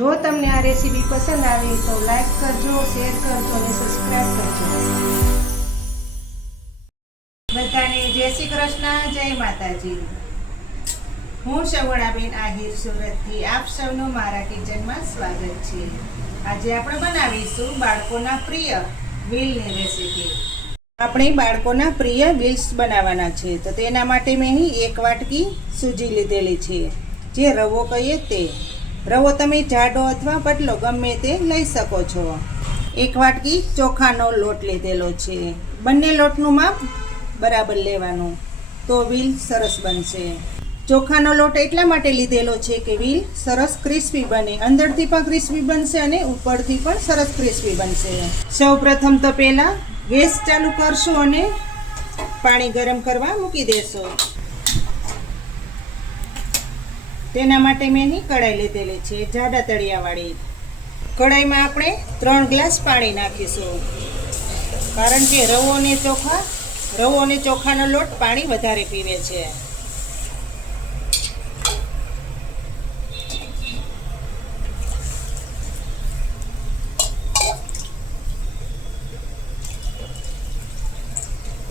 જો તમને આ રેસીપી પસંદ આવી તો લાઈક કરજો, શેર કરજો અને સબસ્ક્રાઈબ કરજો. બધાને જય શ્રી કૃષ્ણ, જય માતાજી. હું શવણાબેન આહિર સુરતથી આપ સૌનું મારા કિચનમાં સ્વાગત છે. આજે આપણે બનાવીશું બાળકોના પ્રિય વેલની રેસીપી. આપણે બાળકોના પ્રિય વેલ્સ બનાવવાના છે, તો તેના માટે મેં અહીં 1 વાટકી સૂજી લીધેલી છે, જે રવો કહીએ તે. રવો તમે જાડો અથવા પતલો ગમે તે લઈ શકો છો. 1 વાટકી ચોખાનો લોટ લીધેલો છે. બંને લોટનું માપ બરાબર લેવાનું, તો વેલ સરસ બનશે. ચોખાનો લોટ એટલા માટે લીધેલો છે કે વેલ સરસ ક્રિસ્પી બને, અંદરથી પણ ક્રિસ્પી બનશે અને ઉપરથી પણ સરસ ક્રિસ્પી બનશે. સૌ પ્રથમ તો પહેલાં ગેસ ચાલુ કરશું અને પાણી ગરમ કરવા મૂકી દેશું. તેના માટે મેં અહીં કઢાઈ લીધેલી છે, જાડા તળિયાવાળી. કઢાઈમાં આપણે 3 ગ્લાસ પાણી નાખીશું, કારણ કે રવો અને ચોખાનો લોટ પાણી વધારે પીવે છે.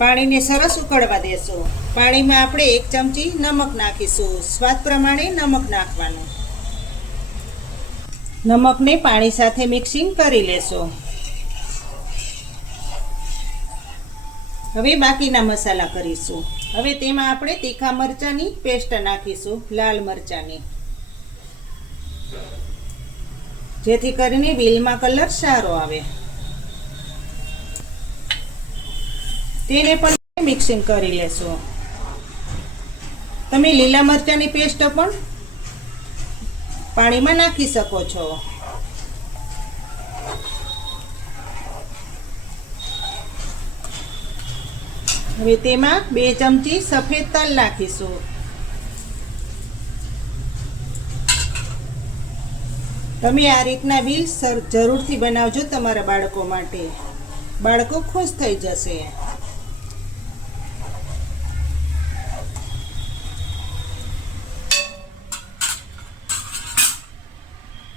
પાણીને સરસ ઉકળવા દેશું. પાણીમાં આપણે 1 ચમચી નમક નાખીશું. સ્વાદ પ્રમાણે નમક નાખવાનું. નમકને પાણી સાથે મિક્સિંગ કરી લેશું. હવે બાકીના મસાલા કરીશું. હવે તેમાં આપણે તીખા મરચાંની પેસ્ટ નાખીશું, લાલ મરચાંની, જેથી કરીને વેલમાં કલર સારો આવે. તેને પણ મિક્સિંગ કરી લેશું. તમે લીલા મરચાંની પેસ્ટ પણ પાણીમાં નાખી શકો છો. હવે તેમાં 2 ચમચી સફેદ તલ નાખીશું. તમે આ રીતના વેલ જરૂરથી બનાવજો તમારા બાળકો માટે. બાળકો ખુશ થઈ જશે.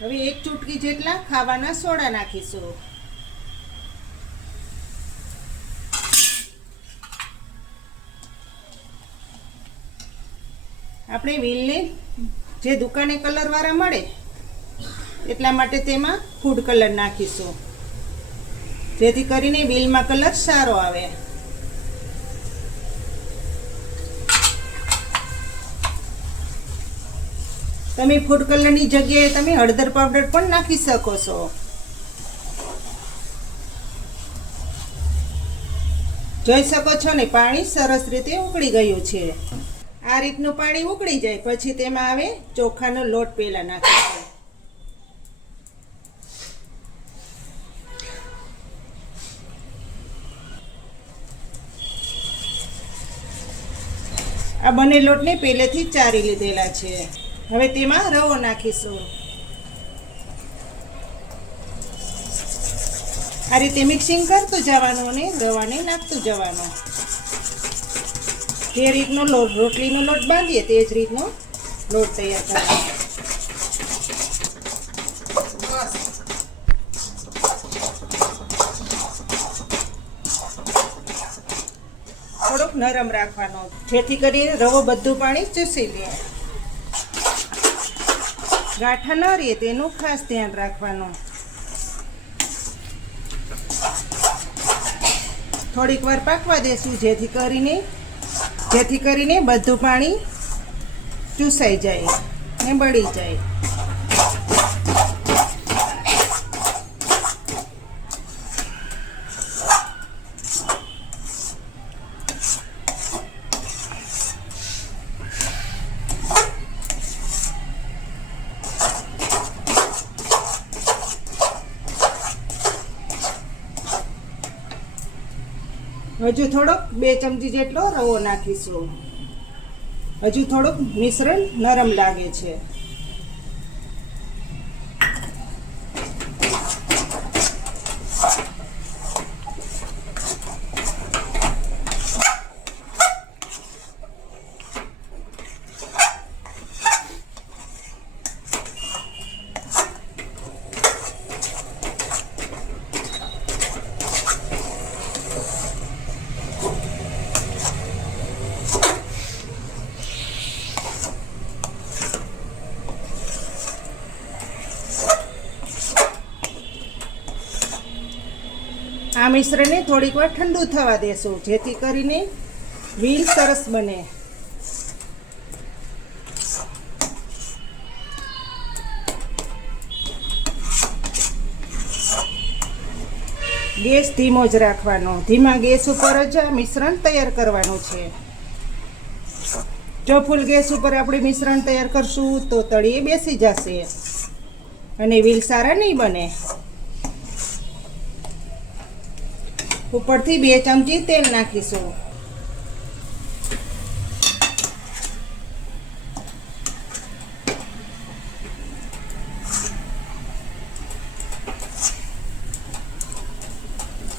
હવે 1 ચૂટકી જેટલા ખાવાના સોડા નાખીશું. આપણે વેલને જે દુકાને કલરવાળા મળે એટલા માટે તેમાં ફૂડ કલર નાખીશું, જેથી કરીને વેલમાં કલર સારો આવે. તમે ફૂડ કલરની જગ્યાએ તમે હળદર પાવડર પણ નાખી શકો છો. જોઈ શકો છો ને, પાણી સરસ રીતે ઉકળી ગયું છે. આ રીતનું પાણી ઉકળી જાય પછી તેમાં આવે ચોખાનો લોટ પહેલા નાખીશું. આ બંને લોટને પહેલેથી ચારી લીધેલા છે. હવે તેમાં રવો નાખીશું. આ રીતે મિક્સિંગ કરતું જવાનું અને રવાને નાખતું જવાનું. જે રીતનો રોટલીનો લોટ બાંધીએ તે જ રીતનો લોટ તૈયાર કરવાનો. થોડોક નરમ રાખવાનો, જેથી કરીને રવો બધું પાણી ચૂસી લે. ગાંઠા ન રહે તેનું ખાસ ધ્યાન રાખવાનું. થોડીક વાર પાકવા દેશું, જેથી કરીને બધું પાણી ચૂસાઈ જાય ને બળી જાય. હજુ થોડોક 2 ચમચી જેટલો રવો નાખીશું. હજુ થોડુંક મિશ્રણ નરમ લાગે છે. આ મિશ્રણને થોડીક વાર ઠંડુ થવા દેશું, જેથી કરીને વ્હીલ સરસ બને. ગેસ ધીમો જ રાખવાનો. ધીમા ગેસ ઉપર જ આ મિશ્રણ તૈયાર કરવાનું છે. જો ફૂલ ગેસ ઉપર આપણે મિશ્રણ તૈયાર કરશું તો તળિયે બેસી જશે અને વ્હીલ સારા નહીં બને. ઉપરથી 2 ચમચી તેલ નાખીશું.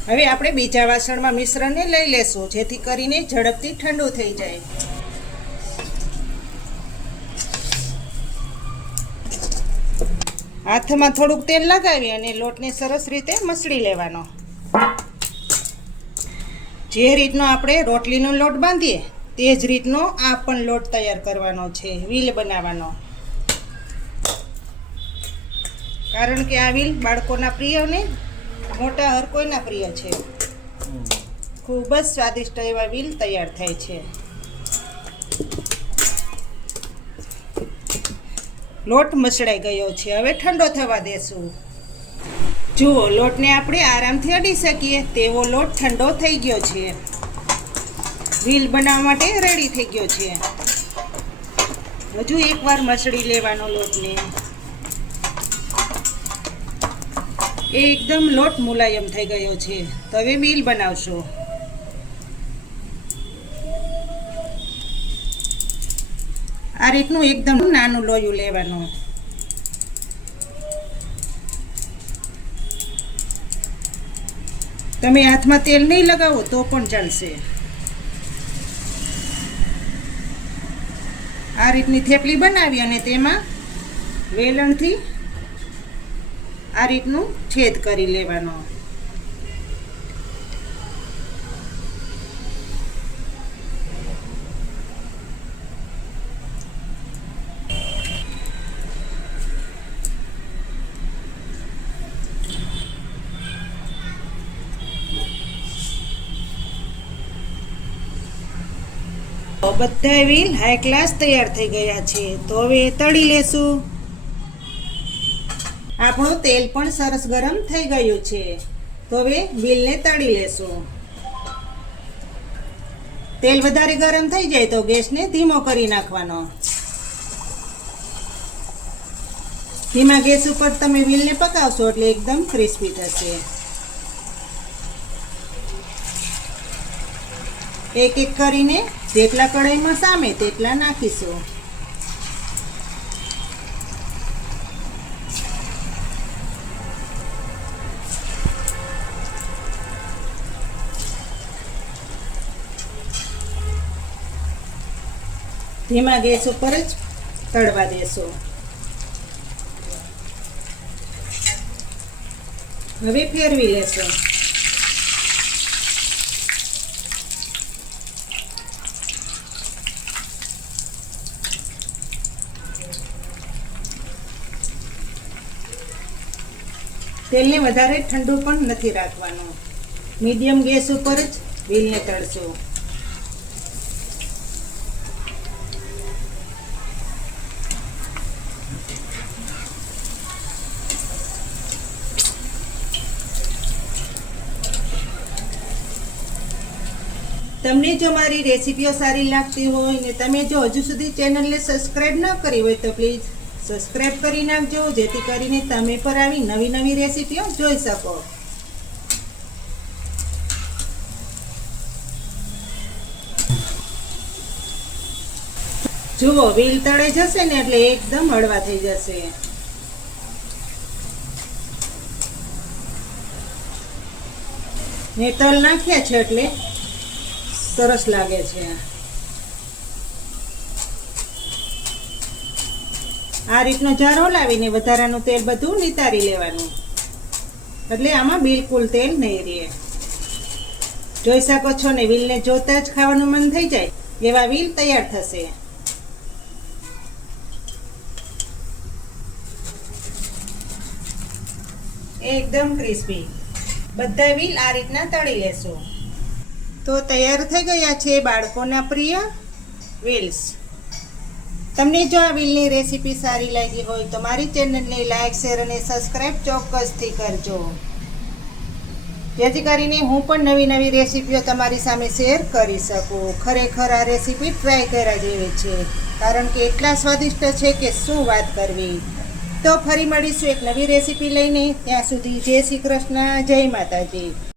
હવે આપણે બીજા વાસણમાં મિશ્રણને લઈ લેશું, જેથી કરીને ઝડપથી ઠંડુ થઈ જાય. હાથમાં થોડુંક તેલ લગાવી અને લોટને સરસ રીતે મસળી લેવાનો. જે રીતનો આપણે રોટલીનો લોટ બાંધીએ તે જ રીતનો આ પણ લોટ તૈયાર કરવાનો છે, વ્હીલ બનાવવાનો. કારણ કે આ વ્હીલ બાળકોના પ્રિય અને મોટા હર કોઈના પ્રિય છે. ખૂબ જ સ્વાદિષ્ટ એવા વ્હીલ તૈયાર થાય છે. લોટ મસળાઈ ગયો છે, હવે ઠંડો થવા દેશું. જુઓ, લોટને આપણે આરામથી અડી શકીએ તેવો લોટ ઠંડો થઈ ગયો છે. વ્હીલ બનાવવા માટે રેડી થઈ ગયો છે. હજુ એકવાર મસળી લેવાનો લોટને. એકદમ લોટ મુલાયમ થઈ ગયો છે. તો હવે વ્હીલ બનાવશો. આ રીતનું એકદમ નાનું લોયું લેવાનું. તમે હાથમાં તેલ નહીં લગાવો તો પણ ચાલશે. આ રીતની થેપલી બનાવી અને તેમાં વેલણથી આ રીતનું છેદ કરી લેવાનો. બધા વ્હીલ હાઈ ક્લાસ તૈયાર થઈ ગયા છે. તો હવે તળી લેશું. આપણું તેલ પણ સરસ ગરમ થઈ ગયું છે. તો હવે વ્હીલને તળી લેશું. તેલ વધારે ગરમ થઈ જાય તો ગેસને ધીમો કરી નાખવાનો. ધીમા ગેસ ઉપર તમે વ્હીલને પકાવશો એટલે એકદમ ક્રિસ્પી થશે. એક એક કરીને જેટલા કઢાઈમાં સામે તેટલા નાખીશું. ધીમા ગેસ ઉપર જ તળવા દેશો. હવે ફેરવી લેશો. તેલને વધારે ઠંડુ પણ નથી રાખવાનું. મીડિયમ ગેસ ઉપર જ વ્હીલને તળશો. તમને જો મારી રેસીપીઓ સારી લાગતી હોય ને તમે જો હજુ સુધી ચેનલને સબસ્ક્રાઈબ ન કરી હોય તો પ્લીઝ સબસ્ક્રાઈબ કરી નાખજો, જેથી કરીને તમે પર આવી નવી નવી રેસીપીઓ જોઈ શકો. જુઓ, વ્હીલ તળે જશે ને એટલે એકદમ હળવા થઈ જશે. ને તલ નાખ્યા છે એટલે સરસ લાગે છે. આ રીતનો જારો લાવીને વધારાનું તેલ બધું નિતારી લેવાનું, એટલે આમાં બિલકુલ તેલ નહીં રહે. જોઈ શકો છો ને, વ્હીલને જોતા જ ખાવાનું મન થઈ જાય એવા વ્હીલ તૈયાર થશે. એકદમ ક્રિસ્પી. બધા વ્હીલ આ રીતના તળી લેશું. તો તૈયાર થઈ ગયા છે બાળકોના પ્રિય વ્હીલ્સ. તમને જો આ વ્હીલની રેસીપી સારી લાગી હોય તો મારી ચેનલને લાઈક, શેર અને સબસ્ક્રાઈબ ચોક્કસથી કરજો, જેથી કરીને હું પણ નવી નવી રેસીપીઓ તમારી સામે શેર કરી શકું. ખરેખર આ રેસીપી ટ્રાય કર્યા જેવી છે, કારણ કે એટલા સ્વાદિષ્ટ છે કે શું વાત કરવી. તો ફરી મળીશું એક નવી રેસીપી લઈને. ત્યાં સુધી જય શ્રી કૃષ્ણ, જય માતાજી.